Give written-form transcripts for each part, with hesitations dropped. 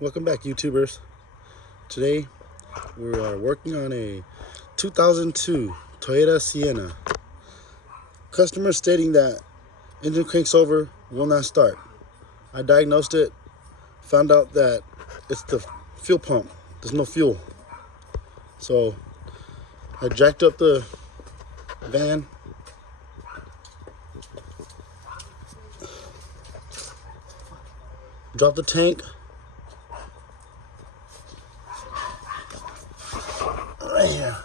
Welcome back, YouTubers. Today we are working on a 2002 Toyota Sienna. Customer stating that engine cranks over, will not start. I diagnosed it, found out that it's the fuel pump. There's no fuel. So I jacked up the van, dropped the tank right here.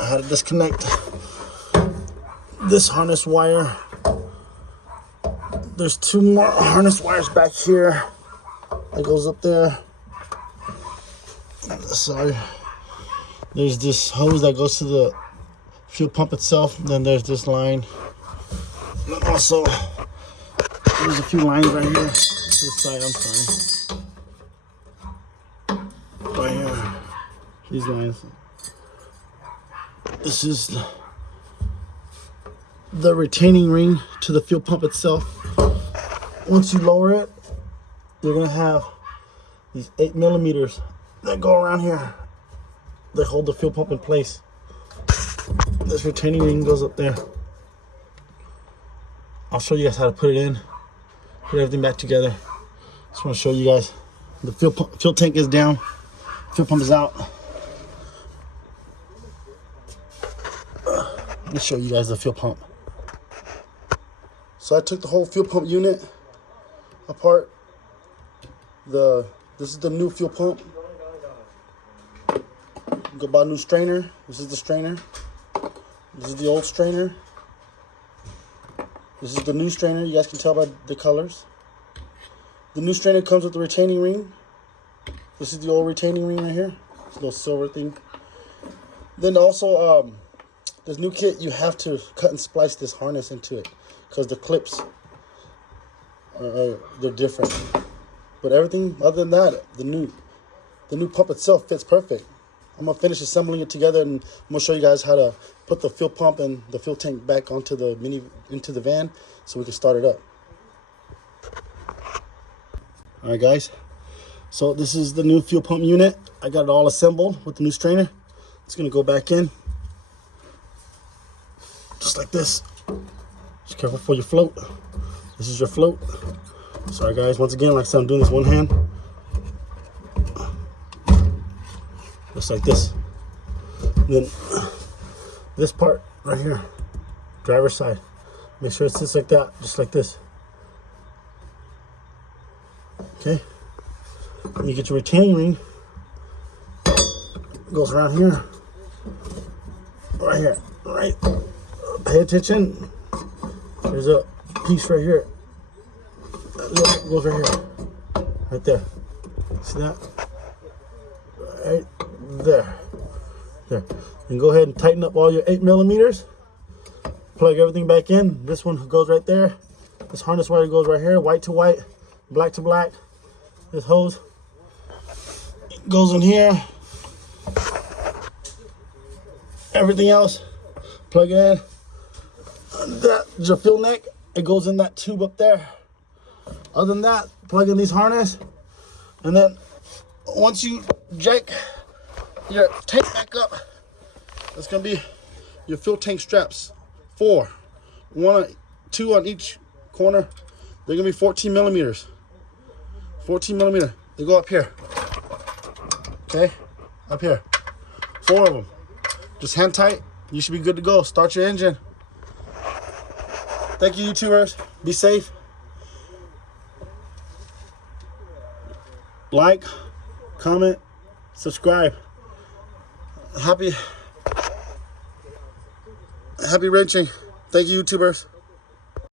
I had to disconnect this harness wire. There's two more harness wires back here that goes up there. Sorry. There's this hose that goes to the fuel pump itself. Then there's this line. And also, there's a few lines right here. This side, I'm sorry. Right here. These lines. This is the retaining ring to the fuel pump itself. Once you lower it, you're gonna have these 8mm that go around here. They hold the fuel pump in place. This retaining ring goes up there. I'll show you guys how to put it in. Put everything back together. Just want to show you guys. The fuel tank is down. Fuel pump is out. Let me show you guys the fuel pump. So I took the whole fuel pump unit apart. This is the new fuel pump. Go buy a new strainer. This is the strainer. This is the old strainer. This is the new strainer. You guys can tell by the colors. The new strainer comes with the retaining ring. This is the old retaining ring right here. This little silver thing. Then also, this new kit, you have to cut and splice this harness into it because the clips they're different. But everything other than that, the new pump itself fits perfect. I'm gonna finish assembling it together, and I'm gonna show you guys how to put the fuel pump and the fuel tank back onto into the van so we can start it up. All right, guys. So this is the new fuel pump unit. I got it all assembled with the new strainer. It's gonna go back in, just like this. Just careful for your float. This is your float. Sorry, guys. Once again, like I said, I'm doing this one hand. Just like this. Then this part right here, driver's side, make sure it sits like that, just like this. Okay. And you get your retaining ring. It goes around here, right here, right. Pay attention. There's a piece right here. It goes right here, right there. See that? Right there. And go ahead and tighten up all your 8mm. Plug everything back in. This one goes right there. This harness wire goes right here, white to white, black to black. This hose goes in here. Everything else, plug it in. That's your fuel neck. It goes in that tube up there. Other than that, plug in these harness, and then once you jack your tank back up, it's gonna be your fuel tank straps. 2 on each corner. They're gonna be 14mm. 14mm. They go up here. Okay, up here. 4 of them. Just hand tight. You should be good to go. Start your engine. Thank you, YouTubers. Be safe. Like, comment, subscribe. Happy wrenching. Thank you, YouTubers.